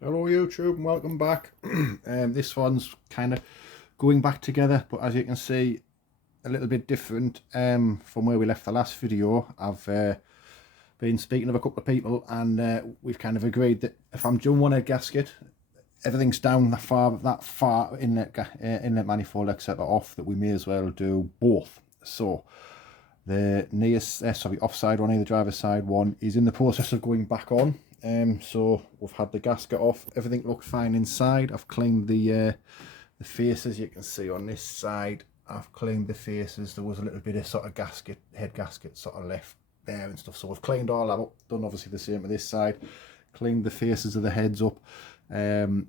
Hello YouTube and welcome back. This one's kind of going back together, but as you can see, a little bit different from where we left the last video. I've been speaking to a couple of people and we've kind of agreed that if I'm doing one head gasket, everything's down that far inlet manifold etc off, that we may as well do both. So the offside one, the driver's side one, is in the process of going back on. So we've had the gasket off, everything looked fine inside. I've cleaned the faces. You can see on this side I've cleaned the faces. There was a little bit of sort of head gasket sort of left there and stuff, so we've cleaned all that up, done obviously the same to this side, cleaned the faces of the heads up,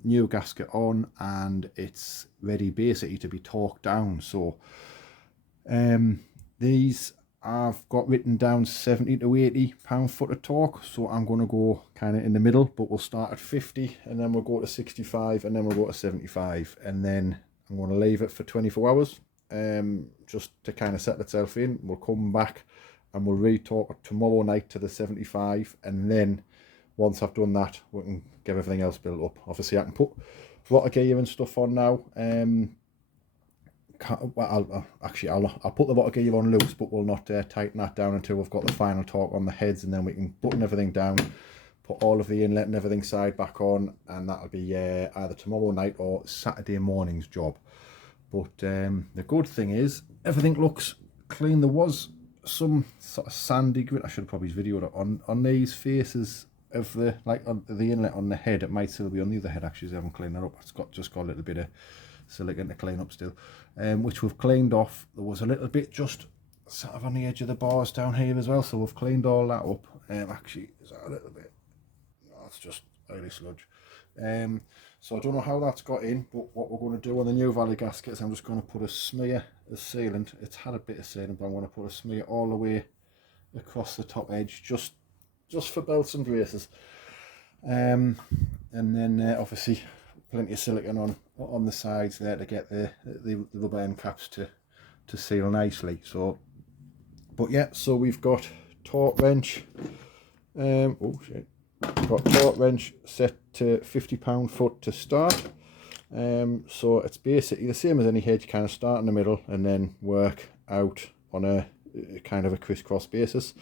new gasket on, and it's ready basically to be torqued down. So these I've got written down 70 to 80 pound-foot of torque, so I'm going to go kind of in the middle, but we'll start at 50 and then we'll go to 65 and then we'll go to 75, and then I'm going to leave it for 24 hours just to kind of settle itself in. We'll come back and we'll re-torque it tomorrow night to the 75, and then once I've done that we can get everything else built up. Obviously I can put a lot of gear and stuff on now. I'll put the water gear on loose, but we'll not tighten that down until we've got the final torque on the heads, and then we can button everything down, put all of the inlet and everything side back on, and that'll be either tomorrow night or Saturday morning's job. But the good thing is everything looks clean. There was some sort of sandy grit. I should have probably videoed it on these faces of the on the inlet on the head. It might still be on the other head actually, so I haven't cleaned that up. It's just got a little bit of silicone to clean up still, which we've cleaned off. There was a little bit just sort of on the edge of the bars down here as well, so we've cleaned all that up. Actually, is that a little bit? No, it's just oily sludge. So I don't know how that's got in, but what we're going to do on the new valley gaskets, I'm just going to put a smear of sealant. It's had a bit of sealant, but I'm going to put a smear all the way across the top edge, just for belts and braces. And then obviously plenty of silicone on the sides there to get the rubber end caps to seal nicely. So, but yeah, so we've got torque wrench. Got torque wrench set to 50 pound-foot to start. So it's basically the same as any head. You kind of start in the middle and then work out on a kind of a crisscross basis.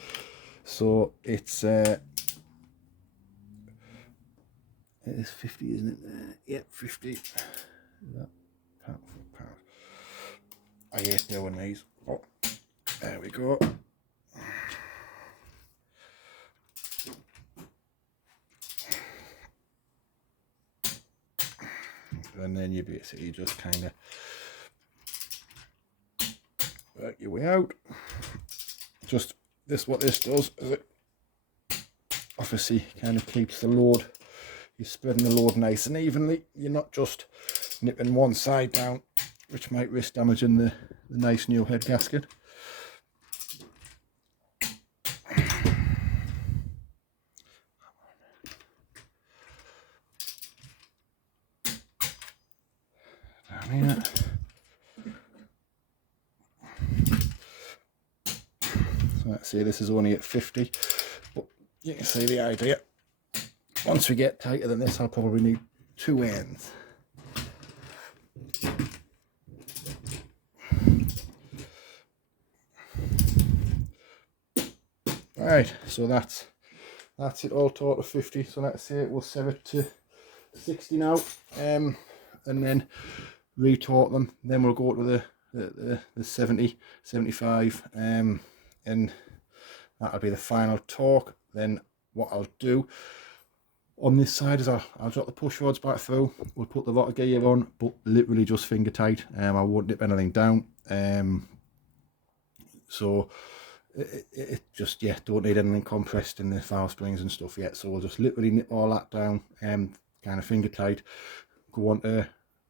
So it's it is 50, isn't it? Yep, 50. Is that pound for pound? I hate doing these. Oh, there we go. And then you basically just kind of work your way out. Just what this does is it obviously kind of keeps the load. You're spreading the load nice and evenly. You're not just nipping one side down, which might risk damaging the nice new head gasket. Down here. So let's see, this is only at 50, but you can see the idea. Once we get tighter than this, I'll probably need two ends. Right, so that's it all taught to 50. So let's say we'll set it to 60 now, and then retort them. Then we'll go to the 70, 75, and that'll be the final torque. Then what I'll do on this side is I'll drop the push rods back through. We'll put the rotor gear on, but literally just finger tight. I won't nip anything down. So it just, yeah, don't need anything compressed in the valve springs and stuff yet. So we'll just literally nip all that down, kind of finger tight. Go on to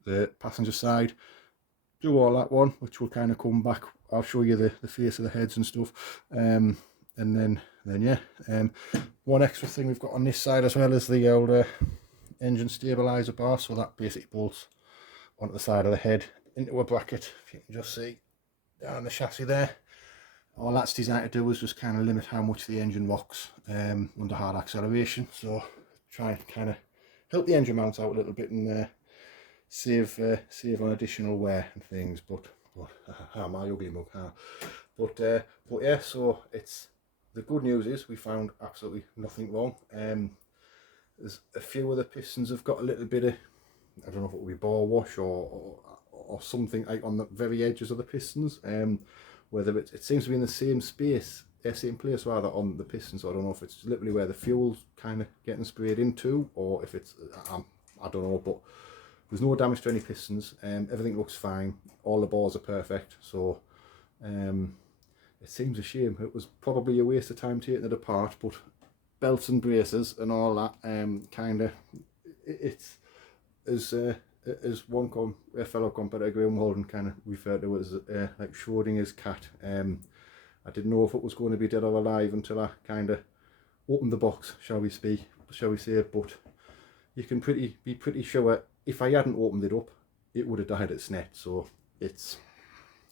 the passenger side, do all that one, which will kind of come back. I'll show you the face of the heads and stuff. And then yeah, one extra thing we've got on this side as well is the old engine stabilizer bar. So that basically bolts onto the side of the head into a bracket, if you can just see down the chassis there. All that's designed to do is just kind of limit how much the engine rocks under hard acceleration. So try and kind of help the engine mounts out a little bit and save on additional wear and things. But my ugly mug. But yeah, so the good news is we found absolutely nothing wrong. There's a few of the pistons have got a little bit of, I don't know if it will be bore wash or something like on the very edges of the pistons. Whether it seems to be in the same space, same place rather on the pistons. So I don't know if it's literally where the fuel's kind of getting sprayed into, or if it's I don't know. But there's no damage to any pistons. Everything looks fine. All the bores are perfect. So it seems a shame. It was probably a waste of time taking it apart, but belts and braces and all that, kind of, it's as one fellow competitor, Graham Holden, kind of referred to it as like Schrodinger's cat. I didn't know if it was going to be dead or alive until I kind of opened the box, shall we say, but you can be pretty sure if I hadn't opened it up, it would have died at Snet. So it's,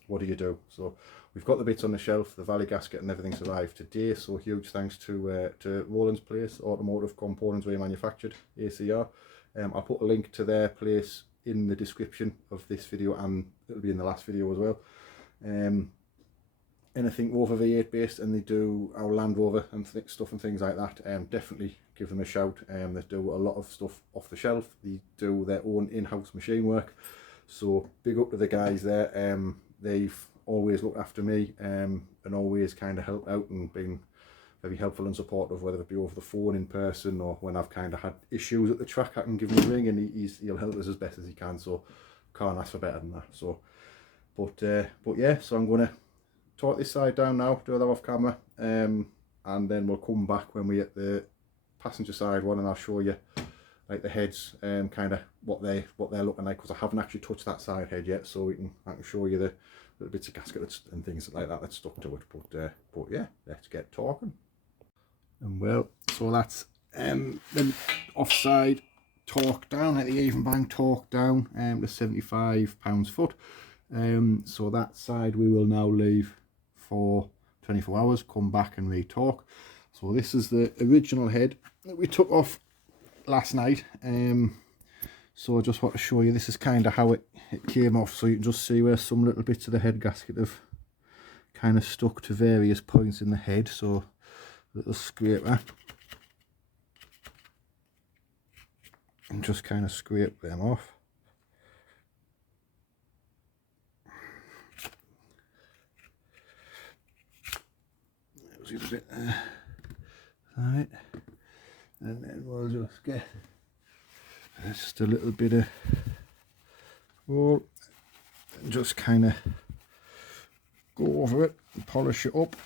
what do you do? So we've got the bits on the shelf, the valley gasket and everything's arrived today, so huge thanks to Roland's Place, Automotive Components Remanufactured, ACR. I'll put a link to their place in the description of this video, and it'll be in the last video as well. Anything Rover V8 based, and they do our Land Rover and stuff and things like that, definitely give them a shout. They do a lot of stuff off the shelf. They do their own in-house machine work, so big up to the guys there. They've always looked after me and always kind of helped out and been very helpful and supportive, whether it be over the phone, in person, or when I've kind of had issues at the track, I can give him a ring and he'll help us as best as he can. So can't ask for better than that. So but yeah, so I'm going to torque this side down now, do that off camera, and then we'll come back when we at the passenger side one, and I'll show you like the heads, kind of what they're looking like, because I haven't actually touched that side head yet, so I can show you the little bits of gasket and things like that that's stuck to it. But yeah, let's get talking. And well, so that's the offside torque down, like the even bang torque down, to 75 pounds-foot. So that side we will now leave for 24 hours, come back and re-torque. So this is the original head that we took off last night. So I just want to show you, this is kind of how it came off, so you can just see where some little bits of the head gasket have kind of stuck to various points in the head. So a little scraper, and just kind of scrape them off. There's a bit there. Right, and then we'll just get just a little bit of wool and just kind of go over it and polish it up,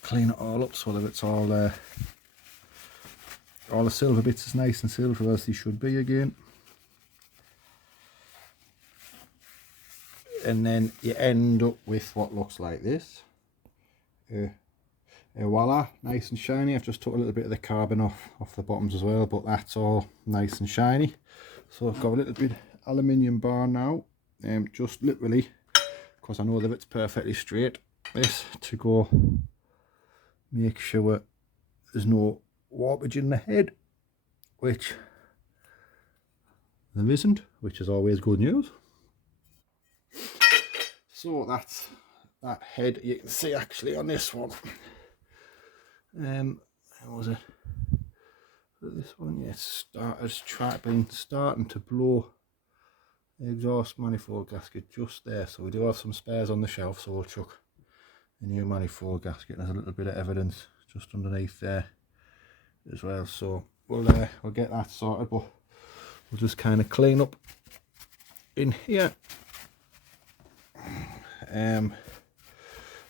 clean it all up so that it's all the silver bits is nice and silver as they should be again. And then you end up with what looks like this. Voila, nice and shiny. I've just took a little bit of the carbon off the bottoms as well, but that's all nice and shiny. So I've got a little bit of aluminium bar now, just literally, because I know that it's perfectly straight, this to go make sure there's no warpage in the head, which there isn't, which is always good news. So that's that head. You can see actually on this one, how was it? This one, yes, starting to blow the exhaust manifold gasket just there. So we do have some spares on the shelf, so we'll chuck a new manifold gasket. There's a little bit of evidence just underneath there as well. So we'll get that sorted, but we'll just kind of clean up in here.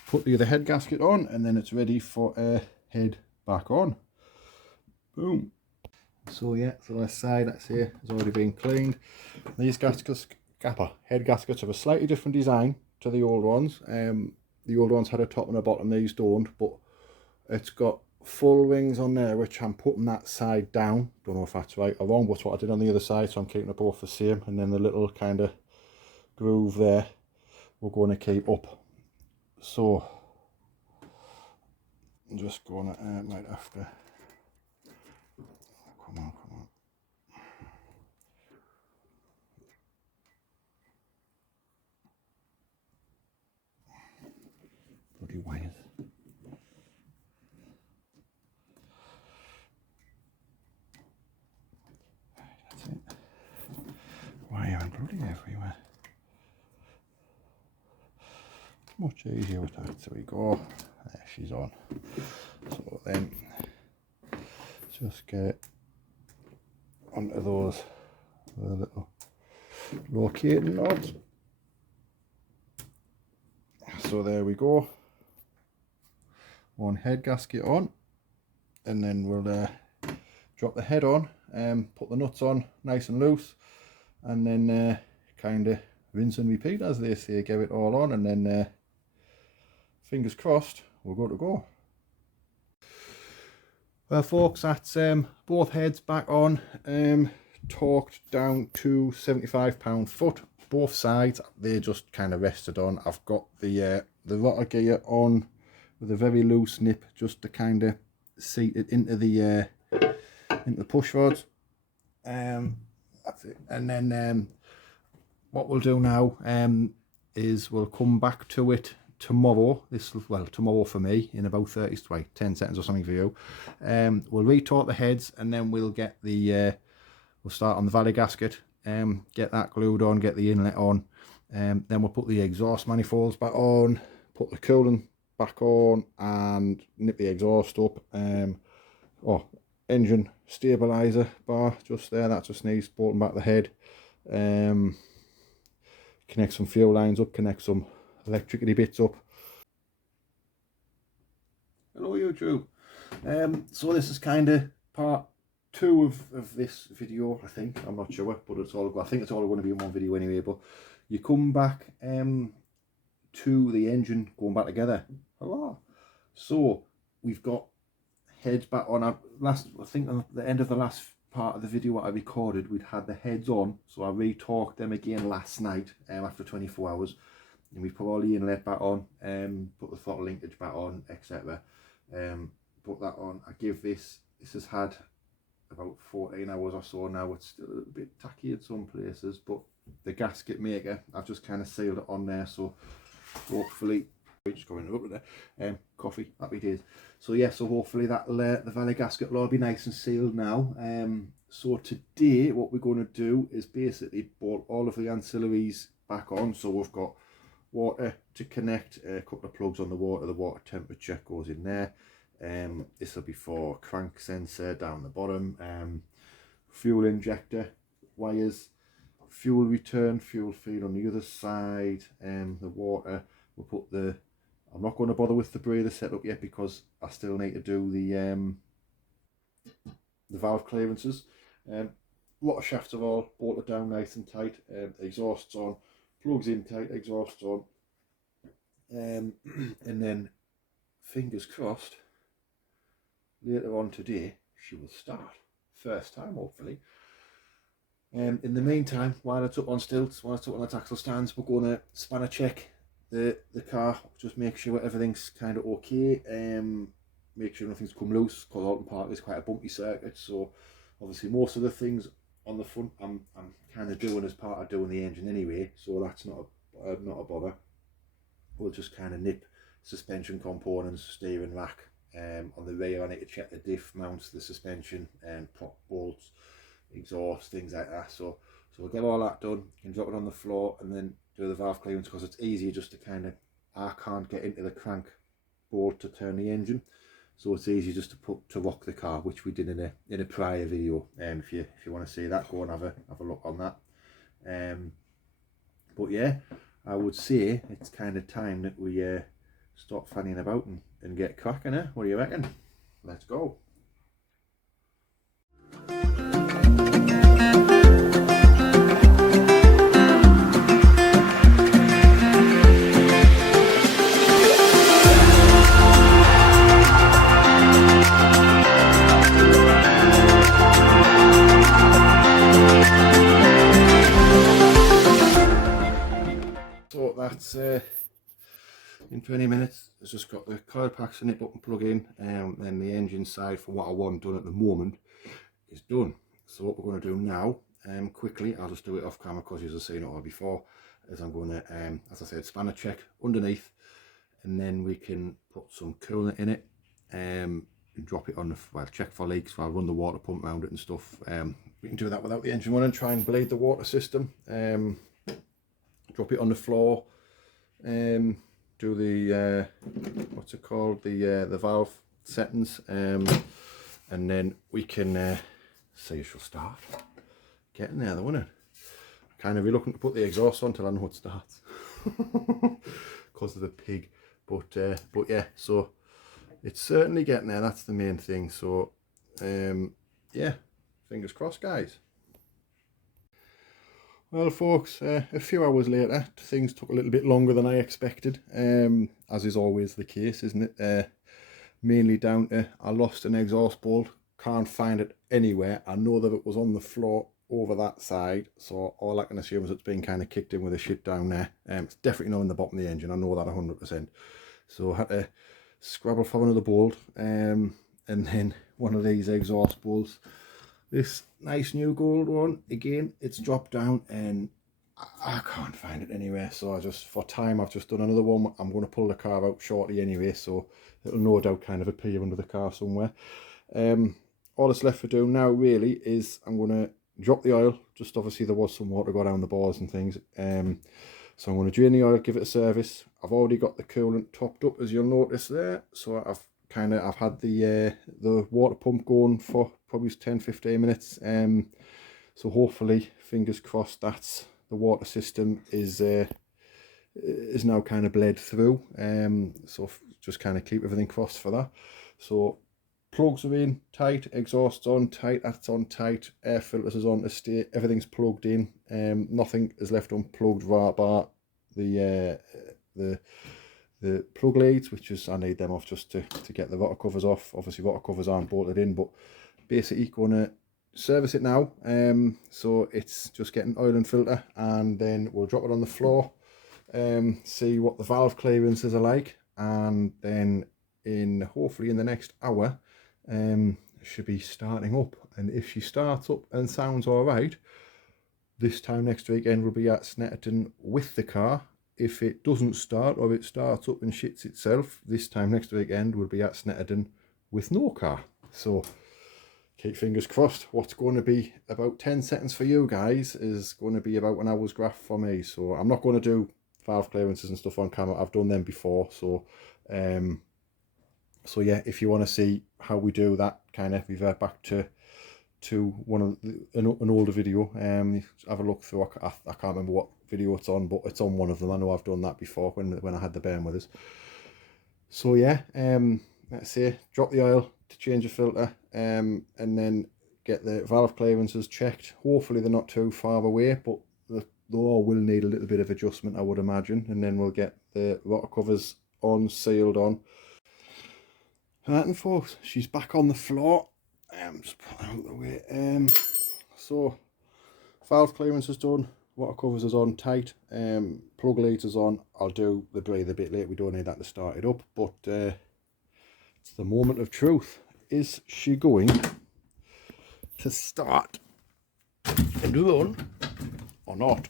Put the other head gasket on, and then it's ready for a head back on. Boom. So yeah, so this side that's here has already been cleaned. These head gaskets have a slightly different design to the old ones. The old ones had a top and a bottom, these don't, but it's got full wings on there, which I'm putting that side down. Don't know if that's right or wrong, but what I did on the other side, so I'm keeping it both the same. And then the little kind of groove there we're going to keep up. So I'm just going to might have to bloody wires. That's it. Wire and bloody everywhere. Much easier with that. So we go. There she's on. So then just get onto those little locating knobs. So there we go. One head gasket on, and then we'll drop the head on, put the nuts on nice and loose, and then kind of rinse and repeat, as they say. Get it all on, and then fingers crossed we're good to go. Well folks, that's both heads back on, torqued down to 75 pound-foot. Both sides, they just kind of rested on. I've got the rotor gear on with a very loose nip, just to kind of seat it into the push rods. That's it. And then what we'll do now is we'll come back to it tomorrow. Tomorrow for me, in about 10 seconds or something for you. We'll retort the heads, and then we'll get the we'll start on the valley gasket, get that glued on, get the inlet on, then we'll put the exhaust manifolds back on, put the coolant back on, and nip the exhaust up. Engine stabilizer bar just there, that just needs bolting back the head. Connect some fuel lines up, connect some electricity bits up. Hello YouTube. So this is kind of part 2 of this video, I think. I'm not sure, but I think it's all going to be in one video anyway. But you come back to the engine going back together. Hello. So we've got heads back on. I think at the end of the last part of the video what I recorded, we'd had the heads on, so I retorqued them again last night after 24 hours, and we put all the inlet back on, put the throttle linkage back on, etc. Put that on. I give this has had about 14 hours or so now. It's still a little bit tacky in some places, but the gasket maker, I've just kind of sealed it on there, so hopefully just going up there. Coffee, happy days. So yeah, so hopefully that the valley gasket will all be nice and sealed now. So today what we're going to do is basically bolt all of the ancillaries back on. So we've got water to connect, a couple of plugs on the water temperature goes in there. This will be for crank sensor down the bottom, fuel injector wires, fuel return, fuel feed on the other side, the water. We'll put I'm not going to bother with the breather setup yet, because I still need to do the valve clearances. A lot of shafts are all bolted down nice and tight. Exhausts on, plugs in tight, exhausts on, and then fingers crossed later on today she will start. First time hopefully. In the meantime, while it's up on stilts, while it's up on the axle stands, we're going to spanner check the car, just make sure everything's kind of okay, make sure nothing's come loose, because Alton Park is quite a bumpy circuit. So obviously most of the things on the front I'm kind of doing as part of doing the engine anyway, so that's not a bother. We'll just kind of nip suspension components, steering rack. On the rear I need to check the diff mounts, the suspension, prop bolts, exhaust, things like that. So we'll get all that done, you can drop it on the floor and then do the valve clearance, because it's easier just to kind of, I can't get into the crank bolt to turn the engine, so it's easy just to rock the car, which we did in a prior video. If you want to see that, go and have a look on that. But yeah, I would say it's kind of time that we stop fanning about and get cracking. What do you reckon? Let's go. So that's in 20 minutes. It's just got the coil packs in it, button plug in, and then the engine side for what I want done at the moment is done. So what we're going to do now, quickly, I'll just do it off camera because you've seen it all before, is I'm going to, as I said, spanner check underneath, and then we can put some coolant in it, drop it on the, well, check for leaks, I'll run the water pump around it and stuff. We can do that without the engine running, try and bleed the water system, drop it on the floor, do the what's it called, the valve settings, and then we can see it should start getting there though, won't it? Kind of reluctant to put the exhaust on till I know it starts because of the pig, but yeah, so it's certainly getting there, that's the main thing. So yeah, fingers crossed, guys. Well folks, a few hours later, things took a little bit longer than I expected, as is always the case, isn't it? Mainly down to I lost an exhaust bolt, can't find it anywhere. I know that it was on the floor over that side, so all I can assume is it's been kind of kicked in with a shit down there. It's definitely not in the bottom of the engine, I know that 100%. So I had to scrabble for another bolt, and then one of these exhaust bolts, this nice new gold one, again it's dropped down and I can't find it anywhere. So I just, for time, I've just done another one. I'm going to pull the car out shortly anyway, so it'll no doubt kind of appear under the car somewhere. All that's left for doing now really is I'm going to drop the oil. Just obviously there was some water go down the bars and things, so I'm going to drain the oil, give it a service. I've already got the coolant topped up, as you'll notice there, so I've had the water pump going for probably 10-15 minutes, so hopefully, fingers crossed, that's the water system is now kind of bled through, so just kind of keep everything crossed for that. So plugs are in tight, exhaust's on tight, that's on tight, air filters is on to stay, everything's plugged in, nothing is left unplugged right bar the plug leads, which is, I need them off just to get the rotor covers off. Obviously rotor covers aren't bolted in, but basically going to service it now. So it's just getting oil and filter, and then we'll drop it on the floor, see what the valve clearances are like, and then hopefully in the next hour should be starting up. And if she starts up and sounds all right, this time next weekend we'll be at Snetterton with the car. If it doesn't start, or it starts up and shits itself, this time next weekend we'll be at Snetterton with no car. So keep fingers crossed. What's going to be about 10 seconds for you guys is going to be about an hour's graph for me. So I'm not going to do valve clearances and stuff on camera. I've done them before. So so yeah, if you want to see how we do that, kind of revert back to one of an older video, have a look through. I can't remember what video it's on, but it's on one of them. I know I've done that before when I had the bearing with us. So yeah, let's say drop the oil to change the filter, and then get the valve clearances checked. Hopefully they're not too far away, but they all will need a little bit of adjustment, I would imagine. And then we'll get the rotor covers on, sealed on. Right, and folks, she's back on the floor. Just put that out of the way. So valve clearance is done, water covers is on tight, plug leads is on. I'll do the breathe a bit later, we don't need that to start it up, but it's the moment of truth. Is she going to start and run or not?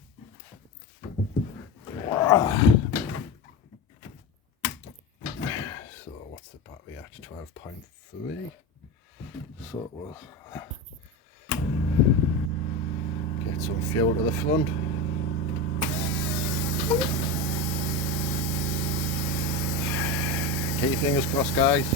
So what's the battery at? 12.3. So we'll get some fuel to the front. Keep your fingers crossed, guys.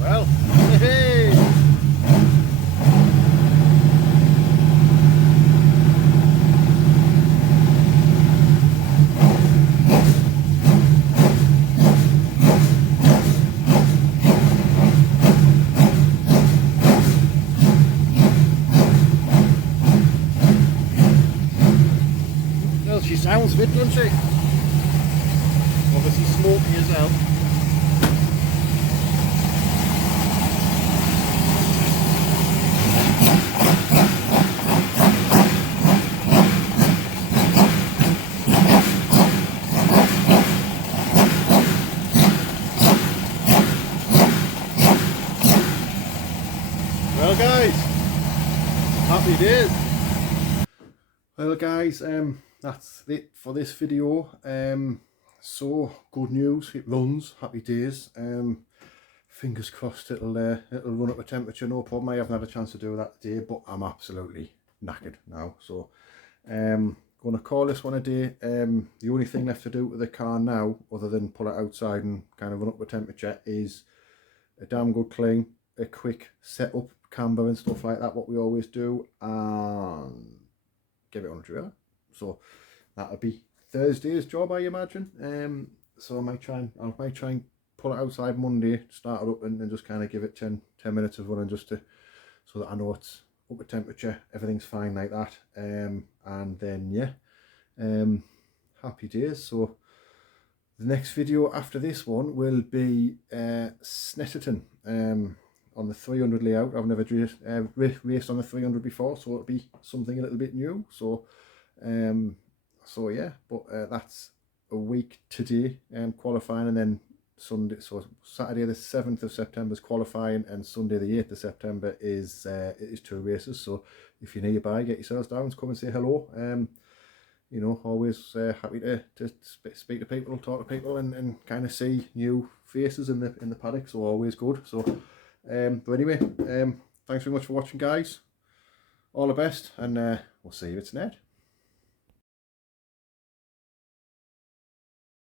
Well, hey! She sounds fit, doesn't she? Obviously smoky as hell. Happy days. Well guys, that's it for this video. So good news, it runs. Happy days. Fingers crossed it'll run up a temperature, no problem. I haven't had a chance to do that today, but I'm absolutely knackered now. So going to call this one a day. The only thing left to do with the car now, other than pull it outside and kind of run up a temperature, is a damn good clean, a quick setup, camber and stuff like that, what we always do, and give it on a driller. So that'll be Thursday's job, I imagine. So I might try and pull it outside Monday, start it up, and then just kind of give it 10 minutes of running, just to, so that I know it's up at temperature, everything's fine like that. And then yeah, happy days. So the next video after this one will be Snetterton on the 300 layout. I've never raced on the 300 before, so it'll be something a little bit new. So so yeah, but that's a week today, qualifying, and then Sunday, so Saturday the 7th of September is qualifying, and Sunday the 8th of September is 2 races. So if you're nearby, get yourselves down, come and say hello. You know, always happy to speak to people, talk to people, and kind of see new faces in the paddock. So always good. So but anyway, thanks very much for watching, guys. All the best, and we'll see you at Sned.